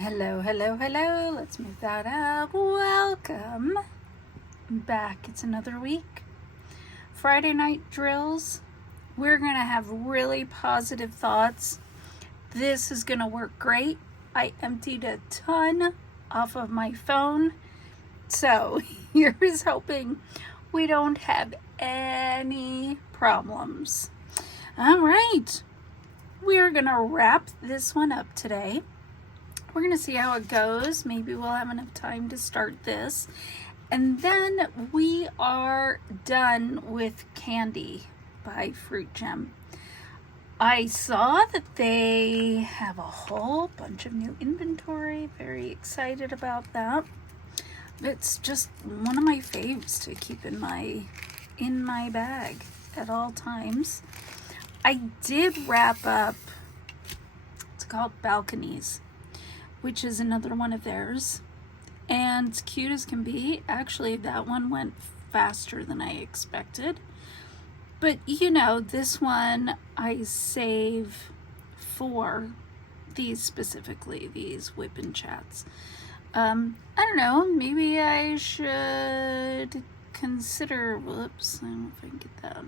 Hello, hello, hello. Let's move that up. Welcome back. It's another week. Friday night drills. We're going to have really positive thoughts. This is going to work great. I emptied a ton off of my phone. So here's hoping we don't have any problems. All right. We're going to wrap this one up today. We're going to see how it goes. Maybe we'll have enough time to start this. And then we are done with Candy by FoodGem. I saw that they have a whole bunch of new inventory. Very excited about that. It's just one of my faves to keep in my bag at all times. I did wrap up, it's called Balconies, which is another one of theirs, and it's cute as can be. Actually, that one went faster than I expected, but you know, this one I save for these specifically, these whip and chats. I don't know, maybe I should consider, whoops, I don't know if I can get that.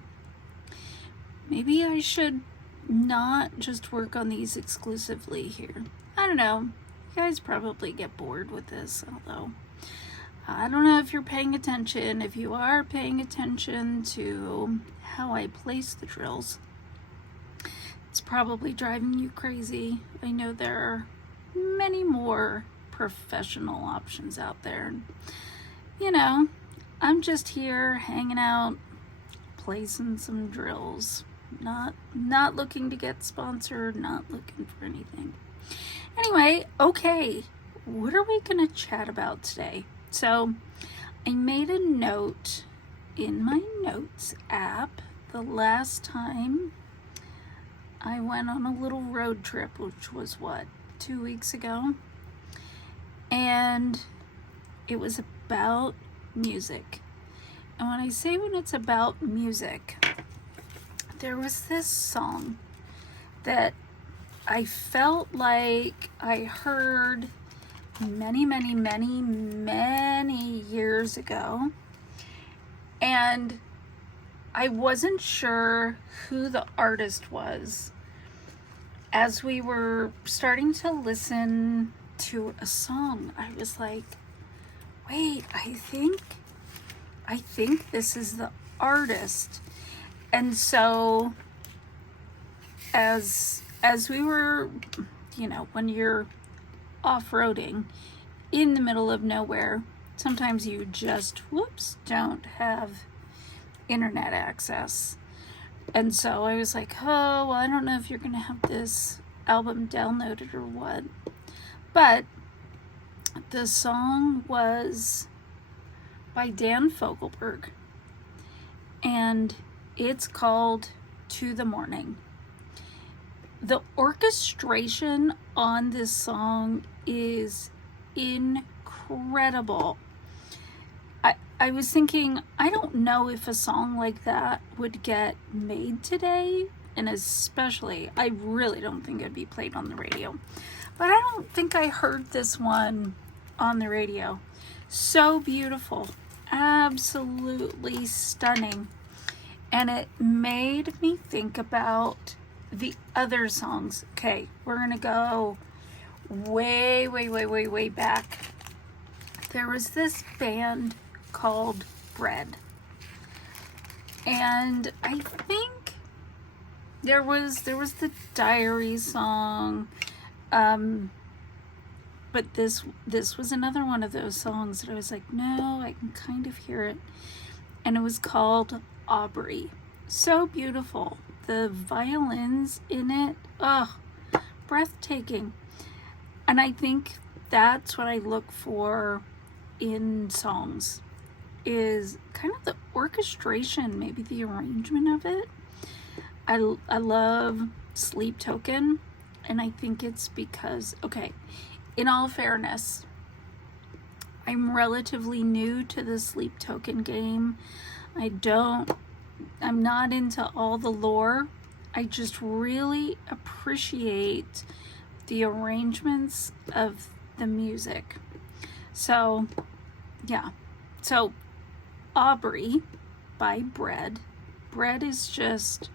Maybe I should not just work on these exclusively here. I don't know. You guys probably get bored with this, although I don't know if you're paying attention. If you are paying attention to how I place the drills, it's probably driving you crazy. I know there are many more professional options out there. And, you know, I'm just here hanging out, placing some drills. Not looking to get sponsored, not looking for anything. Anyway, okay, what are we going to chat about today? So I made a note in my notes app the last time I went on a little road trip, which was 2 weeks ago, and it was about music. And when I say when it's about music, there was this song that I felt like I heard many years ago, and I wasn't sure who the artist was. As we were starting to listen to a song, I was like, wait, I think this is the artist. And so as we were, you know, when you're off-roading in the middle of nowhere, sometimes you just, don't have internet access. And so I was like, oh, well, I don't know if you're going to have this album downloaded or what. But the song was by Dan Fogelberg, and it's called To the Morning. The orchestration on this song is incredible. I was thinking, I don't know if a song like that would get made today, and especially, I really don't think it'd be played on the radio. But I don't think I heard this one on the radio. So beautiful, absolutely stunning. And it made me think about the other songs. Okay, we're gonna go way back. There was this band called Bread, and I think there was the Diary song, but this was another one of those songs that I was like, no, I can kind of hear it, and it was called Aubrey. So beautiful. The violins in it, breathtaking. And I think that's what I look for in songs, is kind of the orchestration, maybe the arrangement of it. I love Sleep Token, and I think it's because, okay, in all fairness, I'm relatively new to the Sleep Token game. I'm not into all the lore. I just really appreciate the arrangements of the music. So, yeah. So, Aubrey by Bread. Bread is just,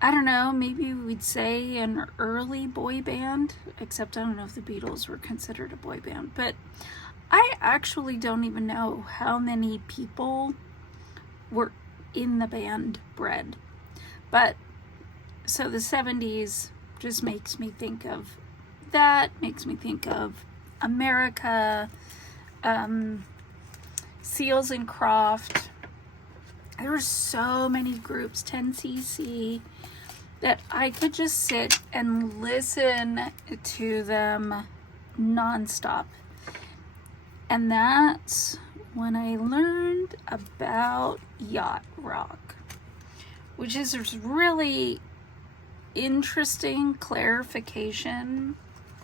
I don't know, maybe we'd say an early boy band, except I don't know if the Beatles were considered a boy band, but I actually don't even know how many people were in the band Bread. But so the 70s just makes me think of that, makes me think of America, Seals and Croft. There were so many groups, 10cc, that I could just sit and listen to them nonstop. And that's when I learned about yacht rock, which is a really interesting clarification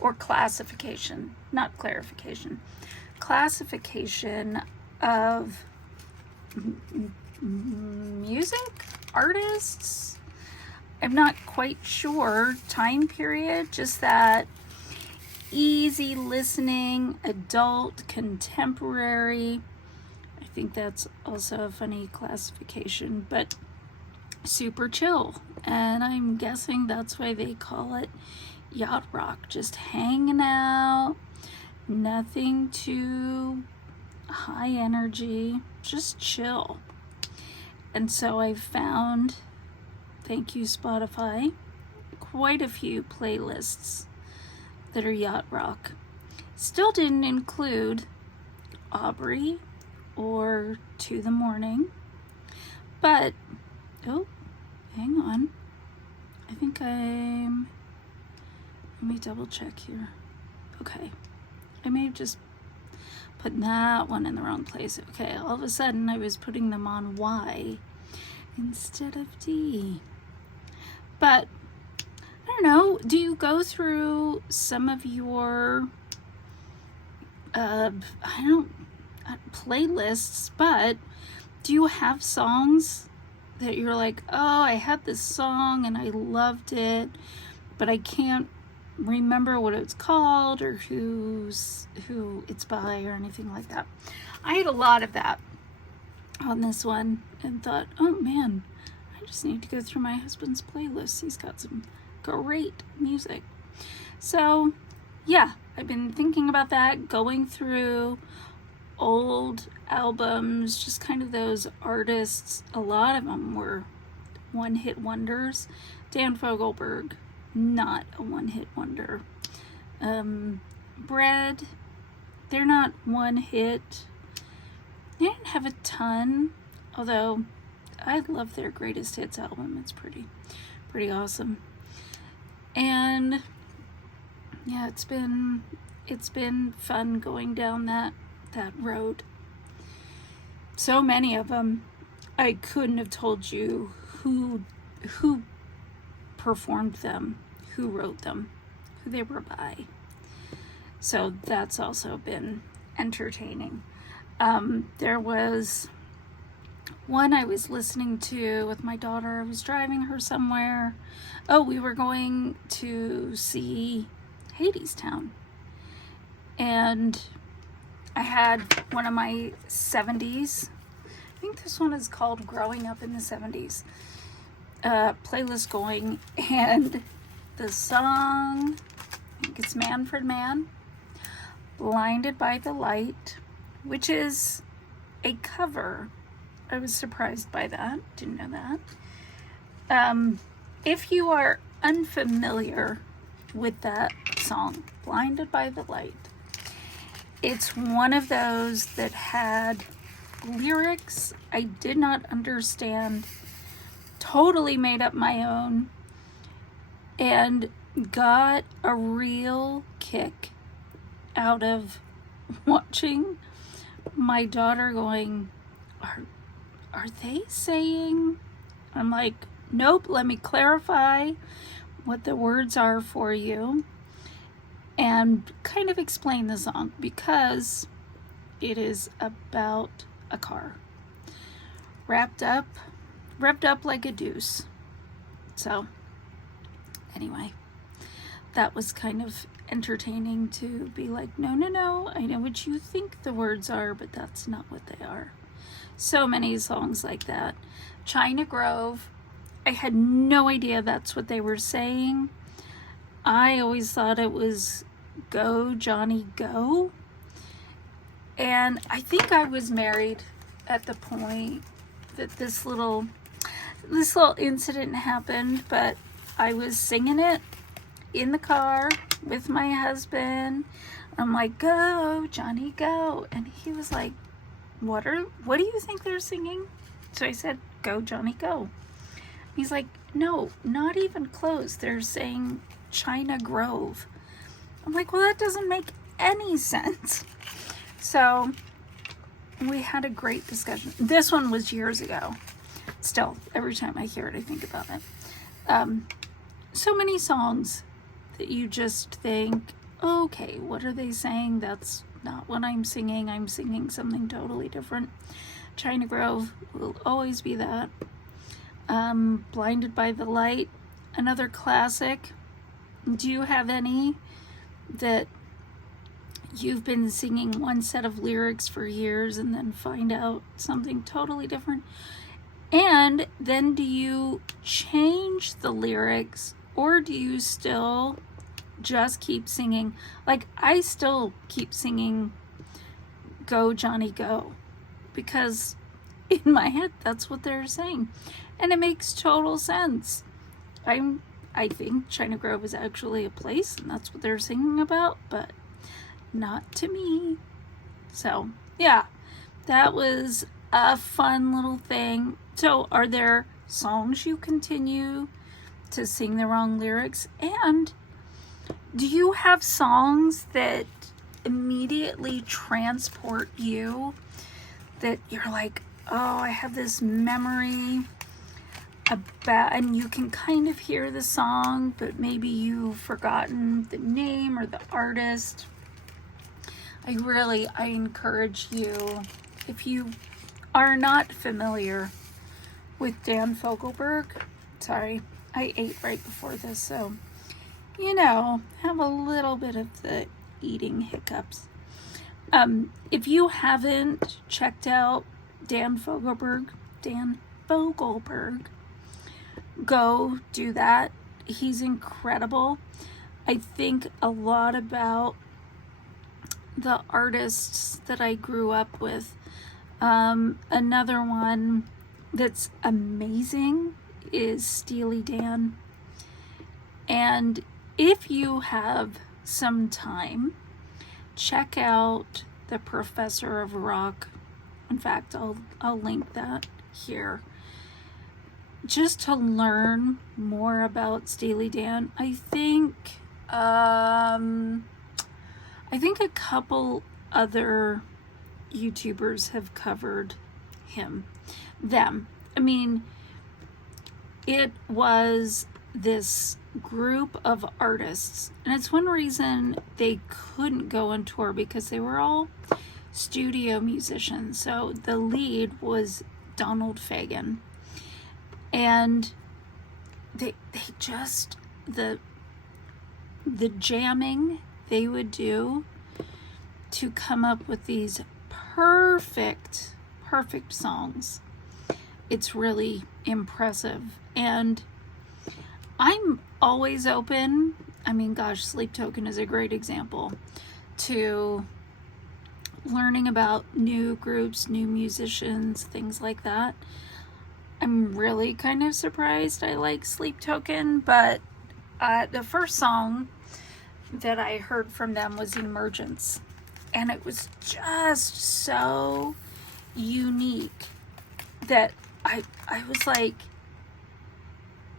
or classification, not clarification, classification of music artists. I'm not quite sure time period, just that easy listening, adult, contemporary. I think that's also a funny classification, but super chill. And I'm guessing that's why they call it yacht rock. Just hanging out, nothing too high energy, just chill. And so I found, thank you Spotify, quite a few playlists that are yacht rock. Still didn't include Aubrey or To the Morning, but oh, hang on. I think let me double check here. Okay, I may have just put that one in the wrong place. Okay, all of a sudden I was putting them on Y instead of D. But I don't know, do you go through some of your playlists, but do you have songs that you're like, oh, I had this song and I loved it, but I can't remember what it's called or who it's by or anything like that? I had a lot of that on this one and thought, oh man, I just need to go through my husband's playlist. He's got some great music. So yeah, I've been thinking about that, going through old albums, just kind of those artists. A lot of them were one-hit wonders. Dan Fogelberg, not a one-hit wonder. Bread, they're not one hit. They didn't have a ton, although I love their greatest hits album. It's pretty awesome. And yeah, it's been fun going down that road. So many of them, I couldn't have told you who performed them, who wrote them, who they were by. So that's also been entertaining. There was one I was listening to with my daughter. I was driving her somewhere. Oh, we were going to see Hadestown. And I had one of my 70s, I think this one is called Growing Up in the 70s, playlist going, and the song, I think it's Manfred Mann, Blinded by the Light, which is a cover. I was surprised by that, didn't know that. If you are unfamiliar with that song, Blinded by the Light, it's one of those that had lyrics I did not understand, totally made up my own, and got a real kick out of watching my daughter going, are they saying? I'm like, nope, let me clarify what the words are for you and kind of explain the song, because it is about a car wrapped up like a deuce. So anyway, that was kind of entertaining to be like, no, no, no, I know what you think the words are, but that's not what they are. So many songs like that. China Grove, I had no idea that's what they were saying. I always thought it was Go Johnny Go. And I think I was married at the point that this little incident happened, but I was singing it in the car with my husband. I'm like, go Johnny go, and he was like, what do you think they're singing? So I said, go Johnny go. He's like, no, not even close, they're saying China Grove. I'm like, well, that doesn't make any sense. So we had a great discussion. This one was years ago. Still, every time I hear it, I think about it. So many songs that you just think, okay, what are they saying? That's not what I'm singing. I'm singing something totally different. China Grove will always be that. Blinded by the Light, another classic. Do you have any that you've been singing one set of lyrics for years and then find out something totally different? And then do you change the lyrics, or do you still just keep singing? Like, I still keep singing Go Johnny Go, because in my head that's what they're saying, and it makes total sense. I think China Grove is actually a place, and that's what they're singing about, but not to me. So yeah, that was a fun little thing. So are there songs you continue to sing the wrong lyrics? And do you have songs that immediately transport you, that you're like, oh, I have this memory about, and you can kind of hear the song, but maybe you've forgotten the name or the artist? I encourage you, if you are not familiar with Dan Fogelberg, sorry, I ate right before this, so, have a little bit of the eating hiccups. If you haven't checked out Dan Fogelberg, go do that. He's incredible. I think a lot about the artists that I grew up with. Another one that's amazing is Steely Dan. And if you have some time, check out The Professor of Rock. In fact, I'll link that here, just to learn more about Steely Dan. I think a couple other YouTubers have covered them. I mean, it was this group of artists, and it's one reason they couldn't go on tour, because they were all studio musicians. So the lead was Donald Fagen, and they just, the jamming they would do to come up with these perfect songs, it's really impressive. And I'm always open. I mean, gosh, Sleep Token is a great example, to learning about new groups, new musicians, things like that. I'm really kind of surprised I like Sleep Token, but the first song that I heard from them was Emergence, and it was just so unique that I was like,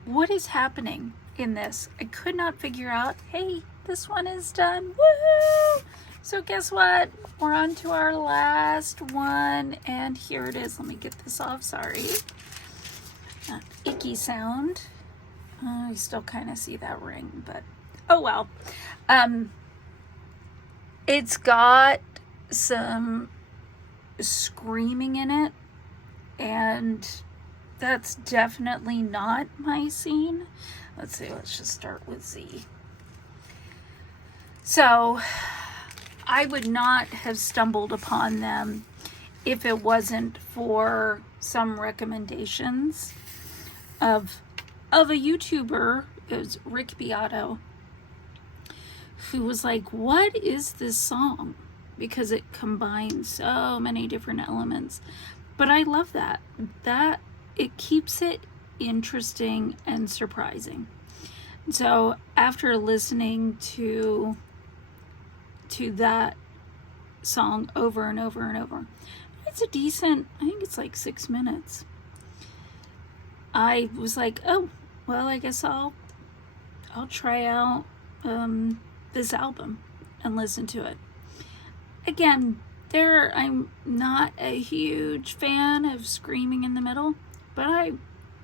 what is happening in this? I could not figure out. Hey, this one is done. Woohoo! So guess what? We're on to our last one, and here it is. Let me get this off. Sorry. Icky sound. I still kind of see that ring, but oh well. It's got some screaming in it, and that's definitely not my scene. Let's see, let's just start with Z. So I would not have stumbled upon them if it wasn't for some recommendations of a YouTuber. It was Rick Beato, who was like, what is this song? Because it combines so many different elements. But I love that it keeps it interesting and surprising. So after listening to that song over and over and over, it's a decent, I think it's like 6 minutes. I was like, oh, well, I guess I'll try out this album and listen to it. Again, I'm not a huge fan of screaming in the middle, but I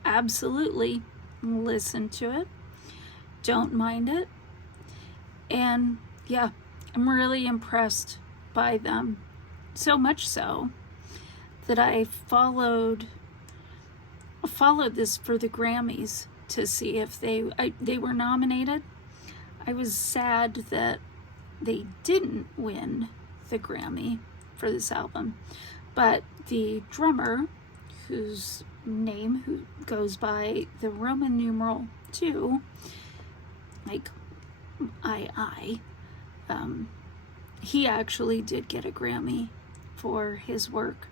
absolutely listen to it. Don't mind it. And yeah, I'm really impressed by them. So much so that I followed this for the Grammys to see if they were nominated. I was sad that they didn't win the Grammy for this album, but the drummer, whose name who goes by the Roman numeral 2, like he actually did get a Grammy for his work.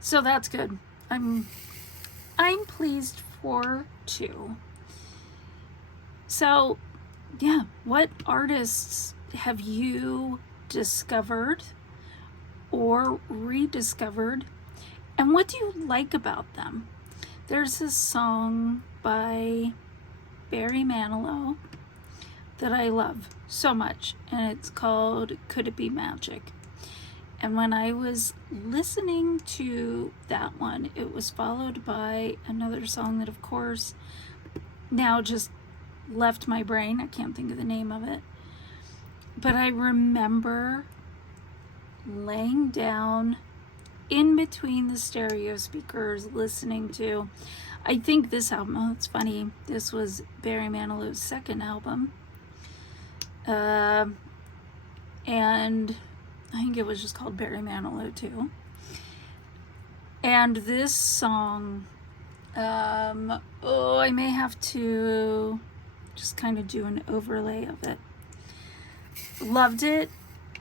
So that's good. I'm pleased for 2. So yeah, what artists have you discovered or rediscovered, and what do you like about them? There's this song by Barry Manilow that I love so much, and it's called Could It Be Magic? And when I was listening to that one, it was followed by another song that, of course, now just left my brain. I can't think of the name of it. But I remember laying down in between the stereo speakers listening to, I think this album, oh, it's funny, this was Barry Manilow's second album. And I think it was just called Barry Manilow too. And this song, I may have to just kind of do an overlay of it. Loved it.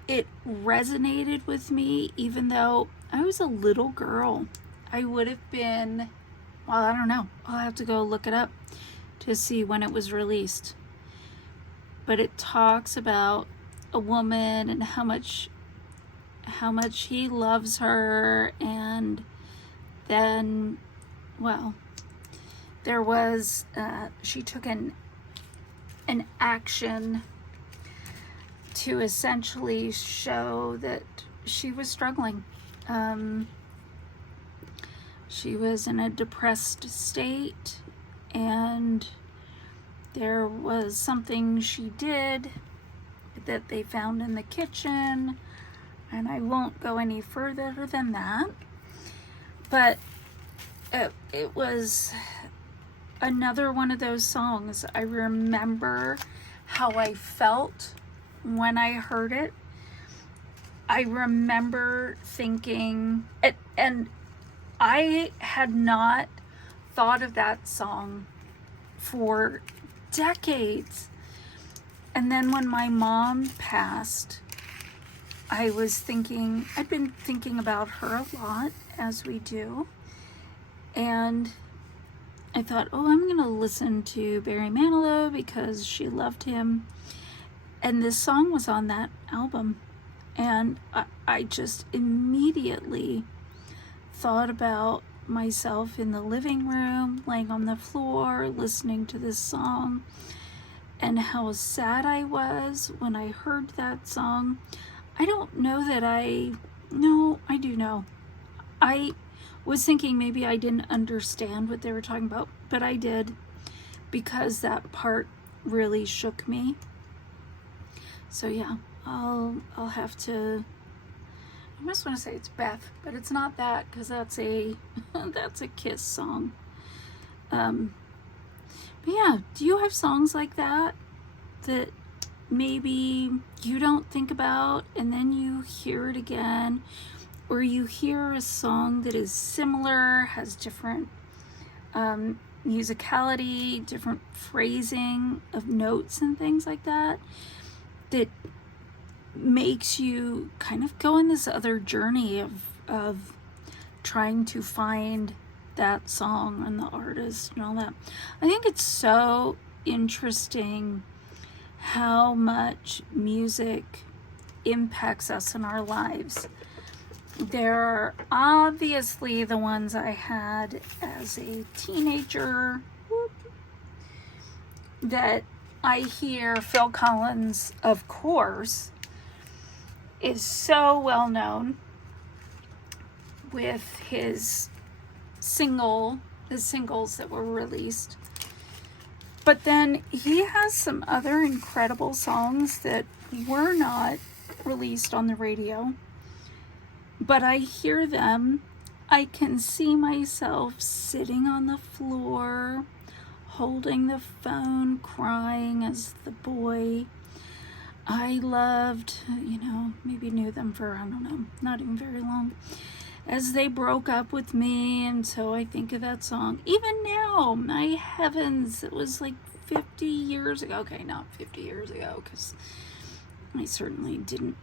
It resonated with me, even though I was a little girl. I would have been, well, I don't know. I'll have to go look it up to see when it was released. But it talks about a woman and how much he loves her, and then, well, there was she took an action to essentially show that she was struggling. She was in a depressed state, and there was something she did that they found in the kitchen, and I won't go any further than that. But it was another one of those songs. I remember how I felt when I heard it. I remember thinking, and I had not thought of that song for decades. And then when my mom passed, I'd been thinking about her a lot, as we do. And I thought, oh, I'm going to listen to Barry Manilow because she loved him. And this song was on that album. And I just immediately thought about myself in the living room, laying on the floor, listening to this song, and how sad I was when I heard that song. I don't know that I do know. I was thinking maybe I didn't understand what they were talking about, but I did, because that part really shook me. So yeah, I'll have to, I almost want to say it's Beth, but it's not that, because that's a Kiss song. But yeah, do you have songs like that maybe you don't think about, and then you hear it again, or you hear a song that is similar, has different musicality, different phrasing of notes and things like that, that makes you kind of go in this other journey of trying to find that song and the artist and all that. I think it's so interesting how much music impacts us in our lives. There are obviously the ones I had as a teenager, that I hear. Phil Collins, of course, is so well known with his singles that were released. But then he has some other incredible songs that were not released on the radio. But I hear them. I can see myself sitting on the floor, holding the phone, crying as the boy I loved, maybe knew them for, I don't know, not even very long, as they broke up with me. And so I think of that song. Even now, my heavens, it was like 50 years ago. Okay, not 50 years ago, because I certainly didn't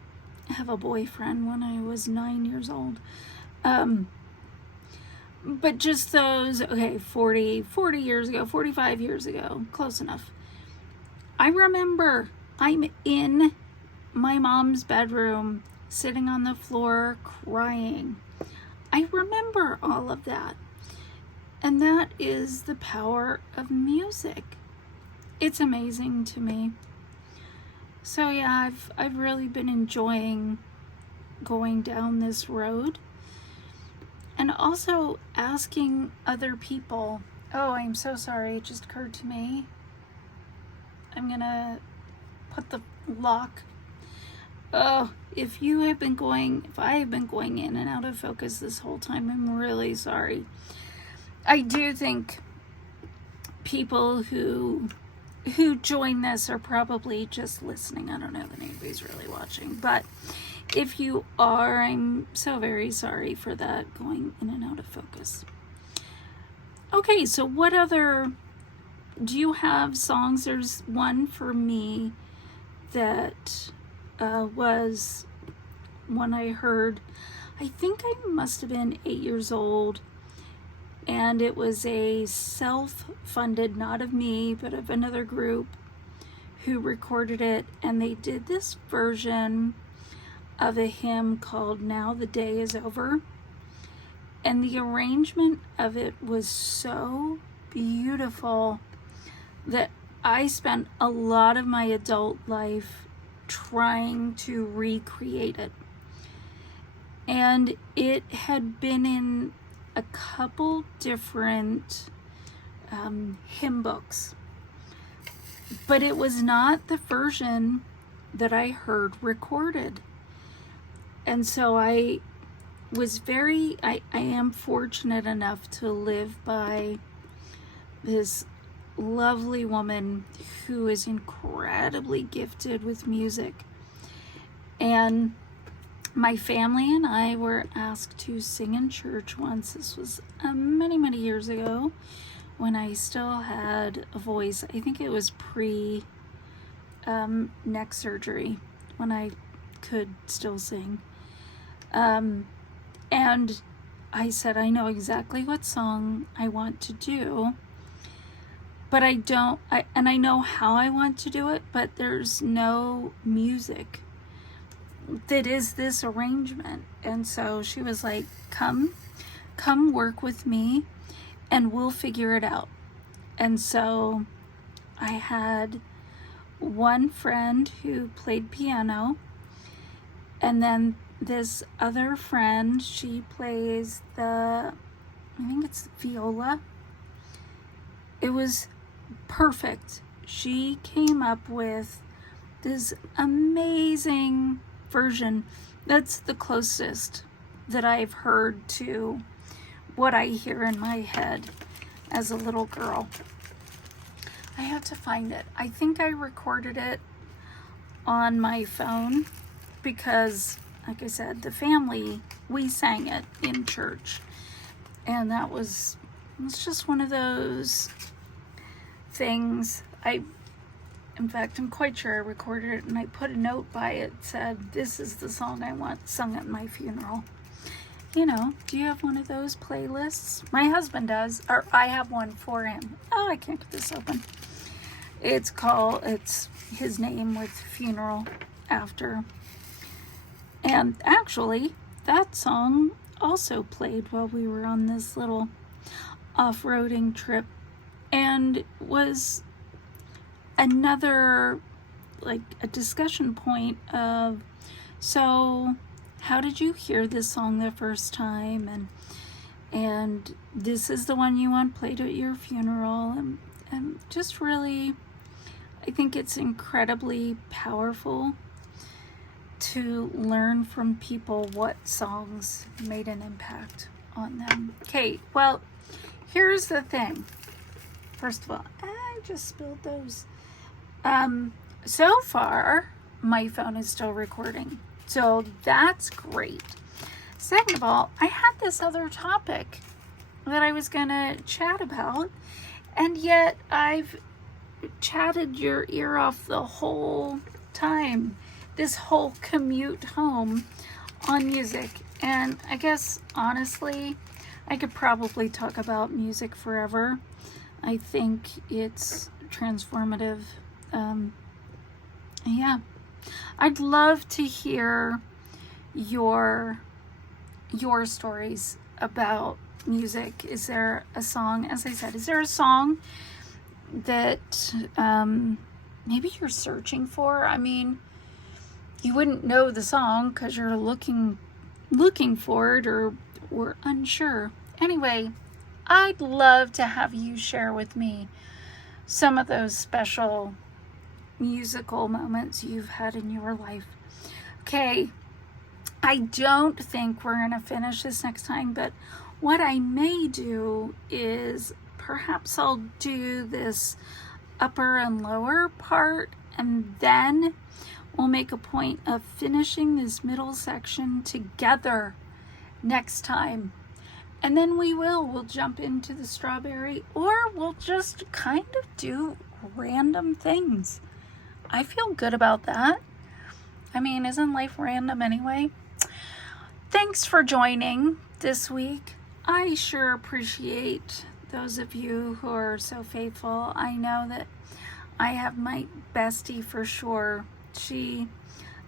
have a boyfriend when I was 9 years old. But just those, 40 years ago, 45 years ago, close enough. I remember I'm in my mom's bedroom, sitting on the floor, crying. I remember all of that. And that is the power of music. It's amazing to me. So yeah, I've really been enjoying going down this road, and also asking other people. Oh, I'm so sorry, it just occurred to me. I'm gonna put the lock. Oh, if I have been going in and out of focus this whole time, I'm really sorry. I do think people who join this are probably just listening. I don't know that anybody's really watching, but if you are, I'm so very sorry for that, going in and out of focus. Okay, so what other, do you have songs? There's one for me that was one I heard, I think I must have been 8 years old, and it was a self-funded, not of me, but of another group who recorded it, and they did this version of a hymn called Now the Day is Over. And the arrangement of it was so beautiful that I spent a lot of my adult life trying to recreate it. And it had been in a couple different hymn books, but it was not the version that I heard recorded. And so I am fortunate enough to live by this lovely woman who is incredibly gifted with music. And my family and I were asked to sing in church once. This was many, many years ago, when I still had a voice. I think it was pre neck surgery, when I could still sing. And I said, I know exactly what song I want to do, but I know how I want to do it, but there's no music that is this arrangement. And so she was like, come work with me and we'll figure it out. And so I had one friend who played piano, and then this other friend, she plays I think it's viola. It was perfect. She came up with this amazing version. That's the closest that I've heard to what I hear in my head as a little girl. I have to find it. I think I recorded it on my phone because, like I said, the family, we sang it in church. And it's just one of those things. In fact, I'm quite sure I recorded it and I put a note by it, said, this is the song I want sung at my funeral. You know, do you have one of those playlists? My husband does, or I have one for him. Oh, I can't get this open. It's his name with funeral after. And actually, that song also played while we were on this little off-roading trip, and was another, like, a discussion point of, so how did you hear this song the first time, and this is the one you want played at your funeral, and just really, I think it's incredibly powerful to learn from people what songs made an impact on them. Okay, well, here's the thing. First of all, I just spilled those. So far, my phone is still recording, so that's great. Second of all, I had this other topic that I was going to chat about, and yet I've chatted your ear off the whole time, this whole commute home, on music. And I guess, honestly, I could probably talk about music forever. I think it's transformative. Yeah, I'd love to hear your stories about music. Is there a song, as I said, is there a song that maybe you're searching for? I mean, you wouldn't know the song because you're looking for it or unsure. Anyway, I'd love to have you share with me some of those special musical moments you've had in your life. Okay, I don't think we're going to finish this next time, but what I may do is perhaps I'll do this upper and lower part, and then we'll make a point of finishing this middle section together next time. And then we'll jump into the strawberry, or we'll just kind of do random things. I feel good about that. I mean, isn't life random anyway? Thanks for joining this week. I sure appreciate those of you who are so faithful. I know that I have my bestie for sure. She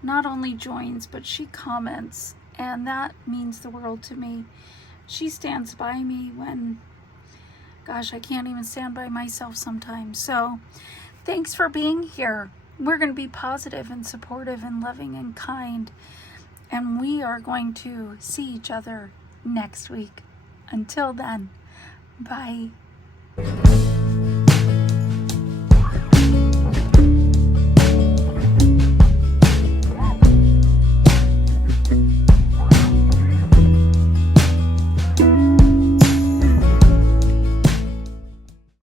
not only joins, but she comments, and that means the world to me. She stands by me when, gosh, I can't even stand by myself sometimes. So thanks for being here. We're going to be positive and supportive and loving and kind. And we are going to see each other next week. Until then, bye.